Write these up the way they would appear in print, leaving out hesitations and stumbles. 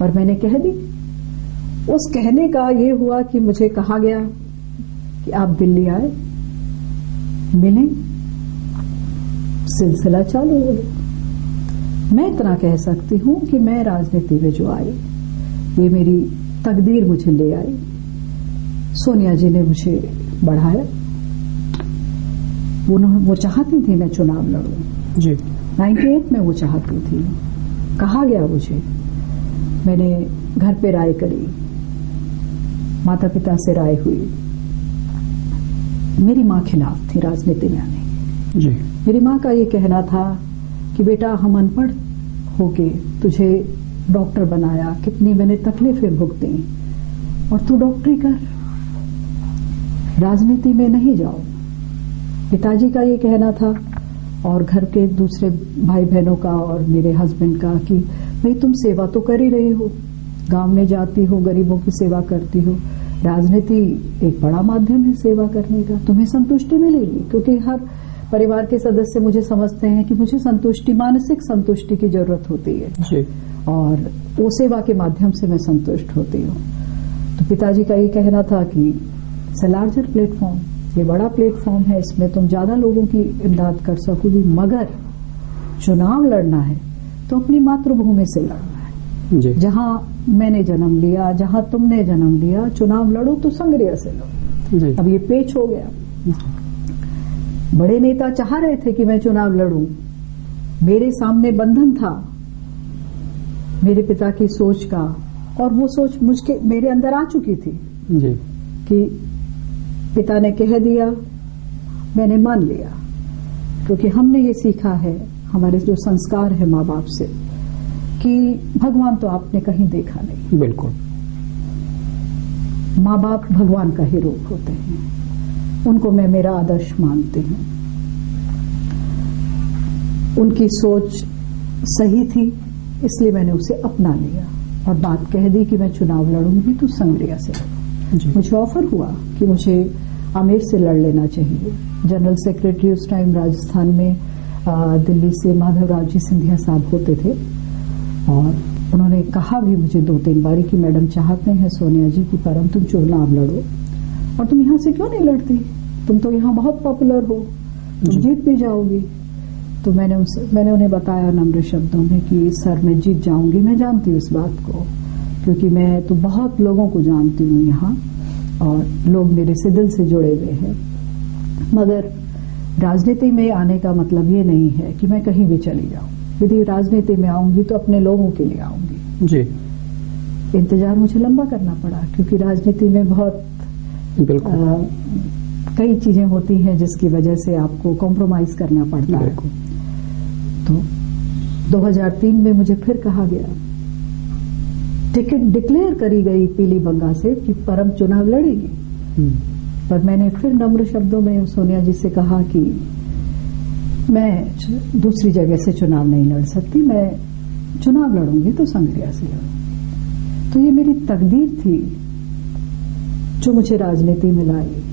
पर मैंने कह दी। उस कहने का ये हुआ कि मुझे कहा गया कि आप दिल्ली आए, मिले, सिलसिला चालू हो गया। मैं इतना कह सकती हूं कि मैं राजनीति में जो आई, ये मेरी तकदीर मुझे ले आई। सोनिया जी ने मुझे बढ़ाया। वो चाहती थी मैं चुनाव लड़ूं जी। 98 में वो चाहती थी। कहा गया मुझे, मैंने घर पे राय करी, माता पिता से राय हुई। मेरी माँ खिलाफ थी राजनीति में आने जी। मेरी माँ का ये कहना था कि बेटा हम अनपढ़ होके तुझे डॉक्टर बनाया, कितनी मैंने तकलीफें भुगती, और तू डॉक्टरी कर, राजनीति में नहीं जाओ। पिताजी का ये कहना था और घर के दूसरे भाई बहनों का और मेरे हस्बैंड का कि भाई तुम सेवा तो कर ही रही हो, गांव में जाती हो, गरीबों की सेवा करती हो, राजनीति एक बड़ा माध्यम है सेवा करने का, तुम्हें संतुष्टि मिलेगी। क्योंकि हर परिवार के सदस्य मुझे समझते हैं कि मुझे संतुष्टि, मानसिक संतुष्टि की जरूरत होती है जी। और वो सेवा के माध्यम से मैं संतुष्ट होती हूँ। तो पिताजी का ये कहना था कि इट्स अ लार्जर प्लेटफॉर्म, ये बड़ा प्लेटफॉर्म है, इसमें तुम ज्यादा लोगों की इमदाद कर सकोगी, मगर चुनाव लड़ना है तो अपनी मातृभूमि से लड़ना है जी। जहां मैंने जन्म लिया, जहां तुमने जन्म लिया, चुनाव लड़ो तो संग्रिया से लड़ो जी। अब ये पेच हो गया। बड़े नेता चाह रहे थे कि मैं चुनाव लड़ूं, मेरे सामने बंधन था मेरे पिता की सोच का, और वो सोच मेरे अंदर आ चुकी थी जी। कि पिता ने कह दिया, मैंने मान लिया, क्योंकि हमने ये सीखा है, हमारे जो संस्कार है माँ बाप से, कि भगवान तो आपने कहीं देखा नहीं। बिल्कुल, माँ बाप भगवान का ही रूप होते हैं, उनको मैं मेरा आदर्श मानती हूँ। उनकी सोच सही थी, इसलिए मैंने उसे अपना लिया और बात कह दी कि मैं चुनाव लड़ूंगी तो संग्रिया से लड़ूंगी। मुझे ऑफर हुआ कि मुझे आमेर से लड़ लेना चाहिए। जनरल सेक्रेटरी उस टाइम राजस्थान में दिल्ली से माधवराव जी सिंधिया साहब होते थे, और उन्होंने कहा भी मुझे 2-3 बारी कि मैडम चाहते हैं सोनिया जी की परम तुम चुनाव लड़ो, और तुम यहाँ से क्यों नहीं लड़ती, तुम तो यहाँ बहुत पॉपुलर हो, तुम जीत भी जाओगी। तो मैंने उन्हें बताया नम्र शब्दों में कि सर मैं जीत जाऊंगी, मैं जानती हूँ इस बात को, क्योंकि मैं तो बहुत लोगों को जानती हूँ यहाँ और लोग मेरे से दिल से जुड़े हुए हैं, मगर राजनीति में आने का मतलब ये नहीं है कि मैं कहीं भी चली जाऊं। यदि राजनीति में आऊंगी तो अपने लोगों के लिए आऊंगी जी। इंतजार मुझे लंबा करना पड़ा, क्योंकि राजनीति में बहुत कई चीजें होती हैं जिसकी वजह से आपको कॉम्प्रोमाइज करना पड़ता है। तो 2003 में मुझे फिर कहा गया, टिकट डिक्लेयर करी गई पीली बंगा से कि परम चुनाव लड़ेगी, पर मैंने फिर नम्र शब्दों में सोनिया जी से कहा कि मैं दूसरी जगह से चुनाव नहीं लड़ सकती, मैं चुनाव लड़ूंगी तो संग्रिया से लड़ूंगी। तो ये मेरी तकदीर थी जो मुझे राजनीति में लाई।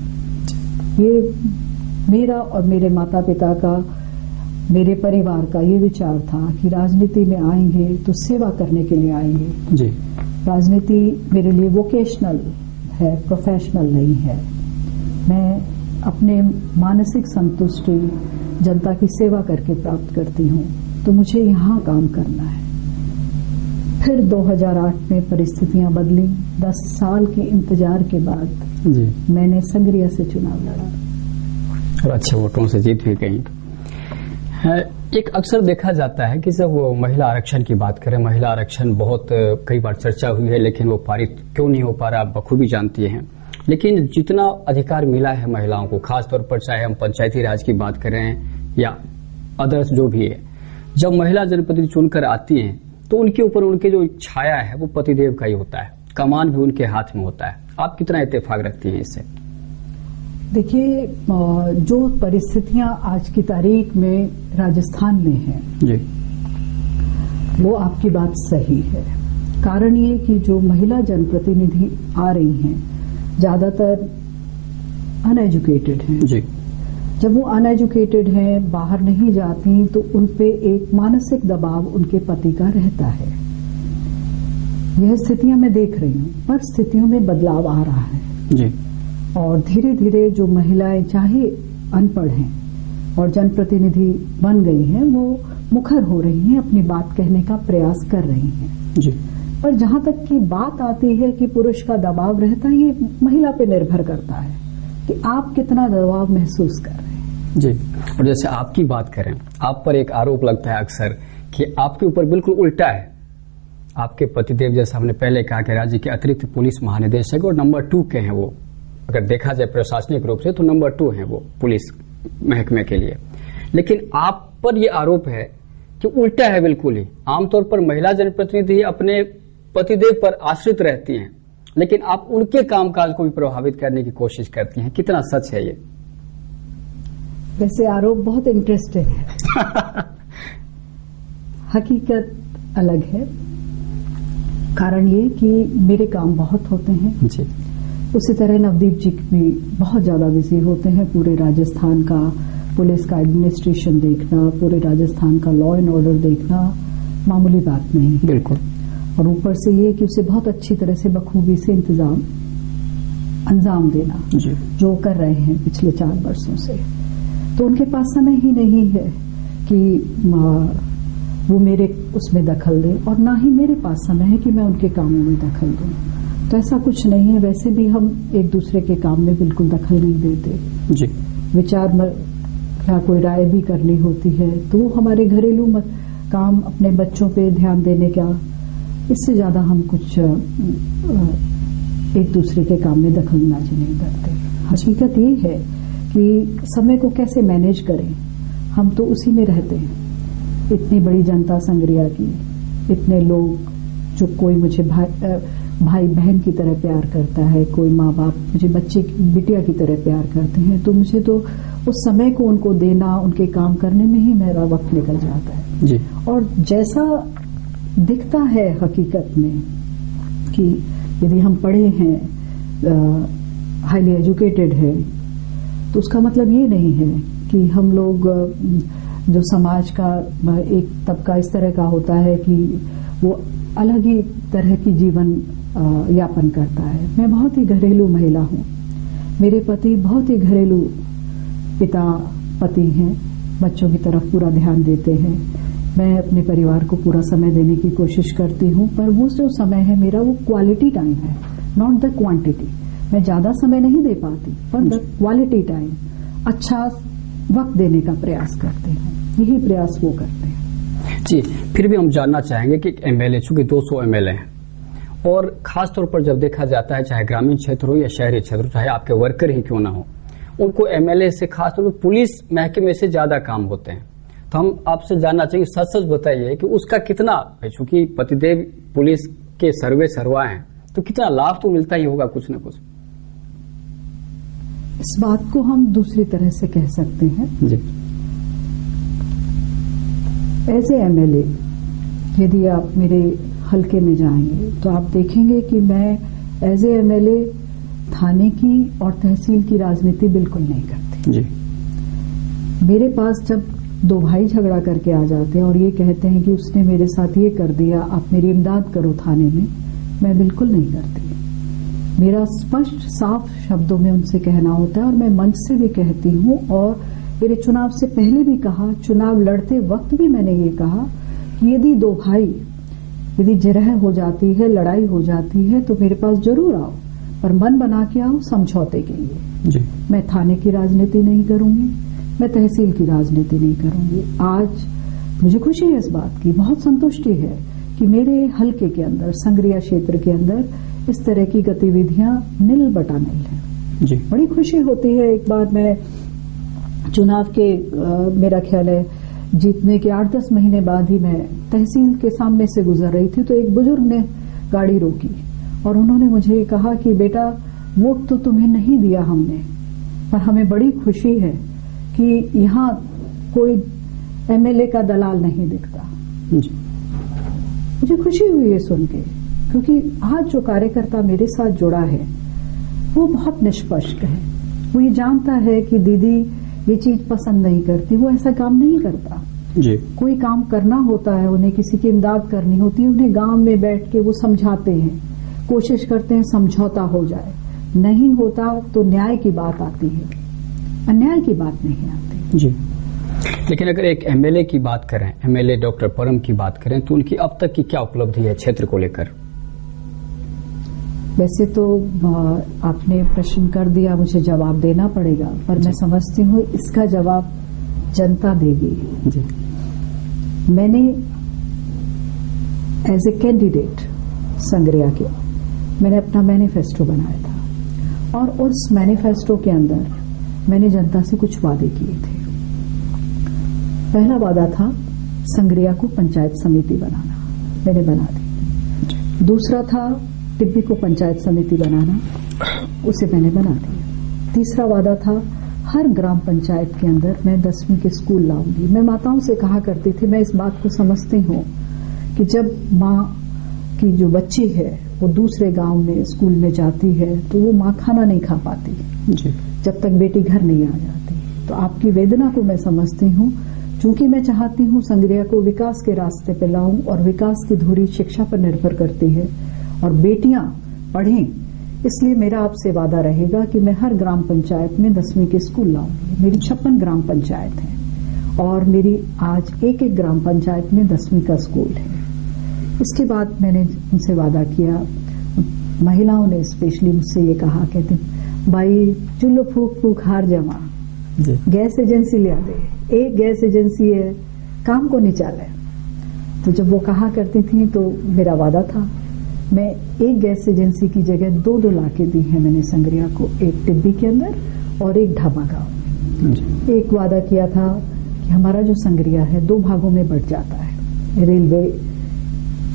ये मेरा और मेरे माता पिता का, मेरे परिवार का ये विचार था कि राजनीति में आएंगे तो सेवा करने के लिए आएंगे जी। राजनीति मेरे लिए वोकेशनल है, प्रोफेशनल नहीं है। मैं अपने मानसिक संतुष्टि जनता की सेवा करके प्राप्त करती हूँ, तो मुझे यहाँ काम करना है। फिर 2008 में परिस्थितियां बदली। 10 साल के इंतजार के बाद जी। मैंने संग्रिया से चुनाव लड़ा और अच्छे वोटों से जीत भी गई। एक अक्सर देखा जाता है कि जब वो महिला आरक्षण की बात करें, महिला आरक्षण बहुत कई बार चर्चा हुई है, लेकिन वो पारित क्यों नहीं हो पा रहा आप बखूबी जानती हैं। लेकिन जितना अधिकार मिला है महिलाओं को, खासतौर पर चाहे हम पंचायती राज की बात करें या अदर्स जो भी है, जब महिला जनप्रतिनिधि चुनकर आती हैं तो उनके ऊपर उनके जो छाया है वो पतिदेव का ही होता है, कमान भी उनके हाथ में होता है। आप कितना इत्तेफाक रखती हैं इससे? देखिए, जो परिस्थितियां आज की तारीख में राजस्थान में हैं जी, वो आपकी बात सही है। कारण ये कि जो महिला जनप्रतिनिधि आ रही हैं ज्यादातर अनएजुकेटेड हैं जी। जब वो अनएजुकेटेड हैं, बाहर नहीं जाती, तो उनपे एक मानसिक दबाव उनके पति का रहता है यह स्थितियां मैं देख रही हूँ, पर स्थितियों में बदलाव आ रहा है जी। और धीरे धीरे जो महिलाएं चाहे अनपढ़ हैं और जनप्रतिनिधि बन गई हैं, वो मुखर हो रही हैं, अपनी बात कहने का प्रयास कर रही हैं जी। पर जहां तक की बात आती है कि पुरुष का दबाव रहता है, ये महिला पे निर्भर करता है कि आप कितना दबाव महसूस कर रहे हैं। जी। और जैसे आपकी बात करें, आप पर एक आरोप लगता है अक्सर कि आपके ऊपर बिल्कुल उल्टा है। आपके पतिदेव, जैसा हमने पहले कहा, कि राज्य के अतिरिक्त पुलिस महानिदेशक और नंबर 2 के हैं वो। अगर देखा जाए प्रशासनिक रूप से तो नंबर 2 हैं वो पुलिस महकमे के लिए। लेकिन आप पर यह आरोप है कि उल्टा है बिल्कुल ही। आमतौर पर महिला जनप्रतिनिधि अपने पतिदेव पर आश्रित रहती हैं, लेकिन आप उनके कामकाज को भी प्रभावित करने की कोशिश करती हैं। कितना सच है ये? वैसे आरोप बहुत इंटरेस्टिंग है। हकीकत अलग है। कारण ये कि मेरे काम बहुत होते हैं जी। उसी तरह नवदीप जी भी बहुत ज्यादा बिजी होते हैं। पूरे राजस्थान का पुलिस का एडमिनिस्ट्रेशन देखना, पूरे राजस्थान का लॉ एंड ऑर्डर देखना मामूली बात नहीं है। बिल्कुल। और ऊपर से ये कि उसे बहुत अच्छी तरह से बखूबी से अंजाम देना, जो कर रहे हैं पिछले 4 वर्षों से। तो उनके पास समय ही नहीं है कि वो मेरे उसमें दखल दे, और ना ही मेरे पास समय है कि मैं उनके कामों में दखल दूं। तो ऐसा कुछ नहीं है। वैसे भी हम एक दूसरे के काम में बिल्कुल दखल नहीं देते जी। विचार क्या कोई राय भी करनी होती है तो वो हमारे घरेलू काम, अपने बच्चों पे ध्यान देने का, इससे ज्यादा हम कुछ एक दूसरे के काम में दखलंदाजी नहीं करते। हकीकत ये है कि समय को कैसे मैनेज करें, हम तो उसी में रहते हैं। इतनी बड़ी जनता संग्रिया की, इतने लोग, जो कोई मुझे भाई बहन की तरह प्यार करता है, कोई माँ बाप मुझे बच्चे बिटिया की तरह प्यार करते हैं, तो मुझे तो उस समय को उनको देना, उनके काम करने में ही मेरा वक्त निकल जाता है जी। और जैसा दिखता है हकीकत में कि यदि हम पढ़े हैं, हाईली एजुकेटेड है, तो उसका मतलब ये नहीं है कि हम लोग, जो समाज का एक तबका इस तरह का होता है कि वो अलग ही तरह की जीवन यापन करता है। मैं बहुत ही घरेलू महिला हूँ। मेरे पति बहुत ही घरेलू पिता पति हैं, बच्चों की तरफ पूरा ध्यान देते हैं। मैं अपने परिवार को पूरा समय देने की कोशिश करती हूँ, पर वो जो समय है मेरा, वो क्वालिटी टाइम है, नॉट द क्वांटिटी। मैं ज्यादा समय नहीं दे पाती, पर द क्वालिटी टाइम, अच्छा वक्त देने का प्रयास करते हैं। यही प्रयास वो करते हैं। जी। फिर भी हम जानना चाहेंगे कि एमएलए, चूंकि 200 एमएलए हैं, और खास तौर पर जब देखा जाता है, चाहे ग्रामीण क्षेत्र हो या शहरी क्षेत्र हो, चाहे आपके वर्कर ही क्यों ना हो, उनको एमएलए से खास तौर पर पुलिस महकमे से ज्यादा काम होते हैं। तो हम आपसे जानना चाहिए, सच सच बताइए कि उसका कितना, चूंकि पतिदेव पुलिस के सर्वा हैं, तो कितना लाभ तो मिलता ही होगा कुछ न कुछ। इस बात को हम दूसरी तरह से कह सकते हैं जी। एज ए एमएलए, यदि आप मेरे हलके में जाएंगे तो आप देखेंगे कि मैं एज ए एमएलए थाने की और तहसील की राजनीति बिल्कुल नहीं करती जी। मेरे पास जब 2 भाई झगड़ा करके आ जाते हैं और ये कहते हैं कि उसने मेरे साथ ये कर दिया, आप मेरी इमदाद करो थाने में, मैं बिल्कुल नहीं करती। मेरा स्पष्ट साफ शब्दों में उनसे कहना होता है, और मैं मंच से भी कहती हूँ, और मेरे चुनाव से पहले भी कहा, चुनाव लड़ते वक्त भी मैंने ये कहा कि यदि 2 भाई, यदि जरह हो जाती है, लड़ाई हो जाती है, तो मेरे पास जरूर आओ, पर मन बना के आओ समझौते के लिए जी। मैं थाने की राजनीति नहीं करूंगी, मैं तहसील की राजनीति नहीं करूंगी। आज मुझे खुशी है इस बात की, बहुत संतुष्टि है कि मेरे हलके के अंदर, संग्रिया क्षेत्र के अंदर इस तरह की गतिविधियां निल बटा निल है जी। बड़ी खुशी होती है। एक बार मैं चुनाव के मेरा ख्याल है जीतने के 8-10 महीने बाद ही मैं तहसील के सामने से गुजर रही थी, तो एक बुजुर्ग ने गाड़ी रोकी और उन्होंने मुझे कहा कि बेटा, वोट तो तुम्हें नहीं दिया हमने, पर हमें बड़ी खुशी है कि यहाँ कोई एमएलए का दलाल नहीं दिखता। जी। मुझे खुशी हुई है सुन के, क्योंकि आज जो कार्यकर्ता मेरे साथ जुड़ा है वो बहुत निष्पक्ष है। वो ये जानता है कि दीदी ये चीज पसंद नहीं करती, वो ऐसा काम नहीं करता। जी। कोई काम करना होता है, उन्हें किसी की इमदाद करनी होती है, उन्हें गांव में बैठ के वो समझाते हैं, कोशिश करते हैं समझौता हो जाए। नहीं होता तो न्याय की बात आती है, अन्याय की बात नहीं आती। जी। लेकिन अगर एक एमएलए की बात करें, एमएलए डॉक्टर परम की बात करें, तो उनकी अब तक की क्या उपलब्धि है क्षेत्र को लेकर? वैसे तो आपने प्रश्न कर दिया, मुझे जवाब देना पड़ेगा, पर मैं समझती हूँ इसका जवाब जनता देगी। जी। मैंने एज ए कैंडिडेट संग्रिया के मैंने अपना मैनिफेस्टो बनाया था और उस मैनिफेस्टो के अंदर मैंने जनता से कुछ वादे किए थे। पहला वादा था संग्रिया को पंचायत समिति बनाना, मैंने बना दी। दूसरा था टिब्बी को पंचायत समिति बनाना, उसे मैंने बना दिया। तीसरा वादा था हर ग्राम पंचायत के अंदर मैं 10वीं के स्कूल लाऊंगी। मैं माताओं से कहा करती थी, मैं इस बात को समझती हूँ कि जब माँ की जो बच्ची है वो दूसरे गांव में स्कूल में जाती है तो वो माँ खाना नहीं खा पाती जी। जब तक बेटी घर नहीं आ जाती। तो आपकी वेदना को मैं समझती हूँ, चूंकि मैं चाहती हूँ संग्रिया को विकास के रास्ते पे लाऊं और विकास की धुरी शिक्षा पर निर्भर करती है और बेटियां पढ़ें, इसलिए मेरा आपसे वादा रहेगा कि मैं हर ग्राम पंचायत में 10वीं के स्कूल लाऊंगी। मेरी 56 ग्राम पंचायत हैं और मेरी आज एक एक ग्राम पंचायत में 10वीं का स्कूल है। इसके बाद मैंने उनसे वादा किया, महिलाओं ने स्पेशली मुझसे ये कहा, कहते भाई चुल्लो फूक फूक हार जमा, गैस एजेंसी ले दे, एक गैस एजेंसी है काम को नहीं चाले। तो जब वो कहा करती थी तो मेरा वादा था, मैं एक गैस एजेंसी की जगह 2 लाके दी है मैंने संग्रिया को, एक टिब्बी के अंदर और एक ढाबा गांव में। एक वादा किया था कि हमारा जो संग्रिया है 2 भागों में बढ़ जाता है रेलवे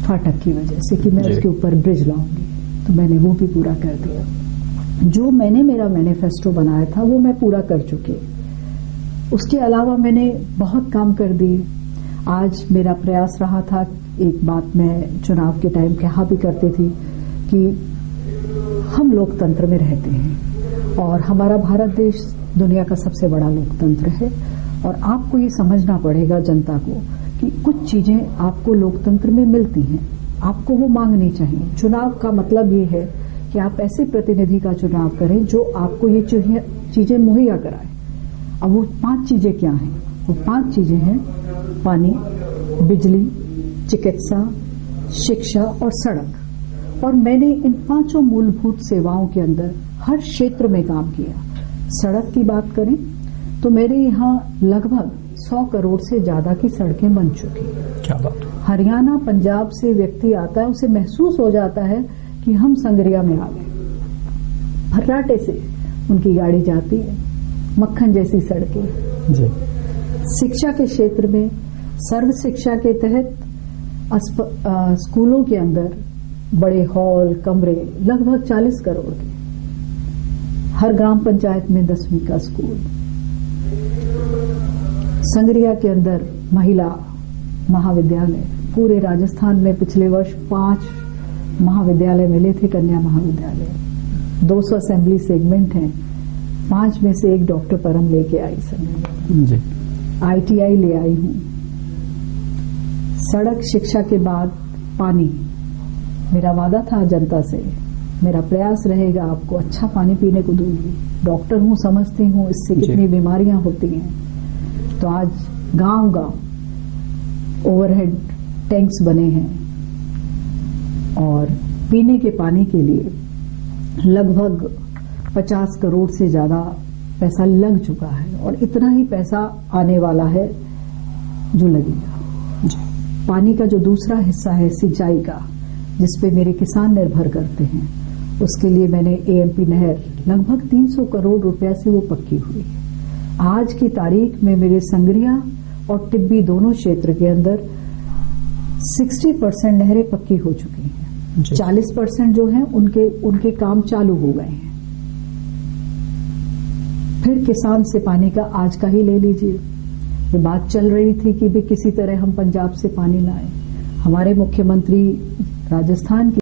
फाटक की वजह से, कि मैं उसके ऊपर ब्रिज लाऊंगी, तो मैंने वो भी पूरा कर दिया। जो मैंने मेरा मैनिफेस्टो बनाया था वो मैं पूरा कर चुकी। उसके अलावा मैंने बहुत काम कर दिए। आज मेरा प्रयास रहा था, एक बात मैं चुनाव के टाइम कहा भी करती थी कि हम लोकतंत्र में रहते हैं और हमारा भारत देश दुनिया का सबसे बड़ा लोकतंत्र है और आपको ये समझना पड़ेगा जनता को कि कुछ चीजें आपको लोकतंत्र में मिलती हैं, आपको वो मांगनी चाहिए। चुनाव का मतलब ये है कि आप ऐसे प्रतिनिधि का चुनाव करें जो आपको ये चीजें मुहैया कराए। अब वो 5 चीजें क्या हैं? वो 5 चीजें हैं पानी, बिजली, चिकित्सा, शिक्षा और सड़क। और मैंने इन 5 मूलभूत सेवाओं के अंदर हर क्षेत्र में काम किया। सड़क की बात करें तो मेरे यहाँ लगभग 100 करोड़ से ज्यादा की सड़कें बन चुकी हैं। क्या बात। हरियाणा पंजाब से व्यक्ति आता है, उसे महसूस हो जाता है कि हम संग्रिया में आ गए। फर्राटे से उनकी गाड़ी जाती है, मक्खन जैसी सड़कें जी। शिक्षा के क्षेत्र में सर्व शिक्षा के तहत स्कूलों के अंदर बड़े हॉल, कमरे लगभग 40 करोड़ के, हर ग्राम पंचायत में 10वीं का स्कूल। संग्रिया के अंदर महिला महाविद्यालय, पूरे राजस्थान में पिछले वर्ष 5 महाविद्यालय मिले थे, कन्या महाविद्यालय। 200 असेंबली सेगमेंट हैं, 5 में से 1 डॉक्टर परम लेके आई संग्रिया। ITI ले आई हूं। सड़क, शिक्षा के बाद पानी, मेरा वादा था जनता से, मेरा प्रयास रहेगा आपको अच्छा पानी पीने को दूंगी। डॉक्टर हूं, समझती हूं इससे कितनी बीमारियां होती हैं। तो आज गांव-गांव ओवरहेड टैंक्स बने हैं और पीने के पानी के लिए लगभग 50 करोड़ से ज्यादा पैसा लग चुका है और इतना ही पैसा आने वाला है जो लगेगा। पानी का जो दूसरा हिस्सा है सिंचाई का, जिसपे मेरे किसान निर्भर करते हैं, उसके लिए मैंने AMP नहर लगभग 300 करोड़ रुपया से वो पक्की हुई है। आज की तारीख में मेरे संग्रिया और टिब्बी दोनों क्षेत्र के अंदर 60% नहरें पक्की हो चुकी हैं। 40% जो हैं उनके काम चालू हो गए हैं। फिर किसान से पानी का आज का ही ले लीजिए, ये बात चल रही थी कि भी किसी तरह हम पंजाब से पानी लाएं। हमारे मुख्यमंत्री राजस्थान की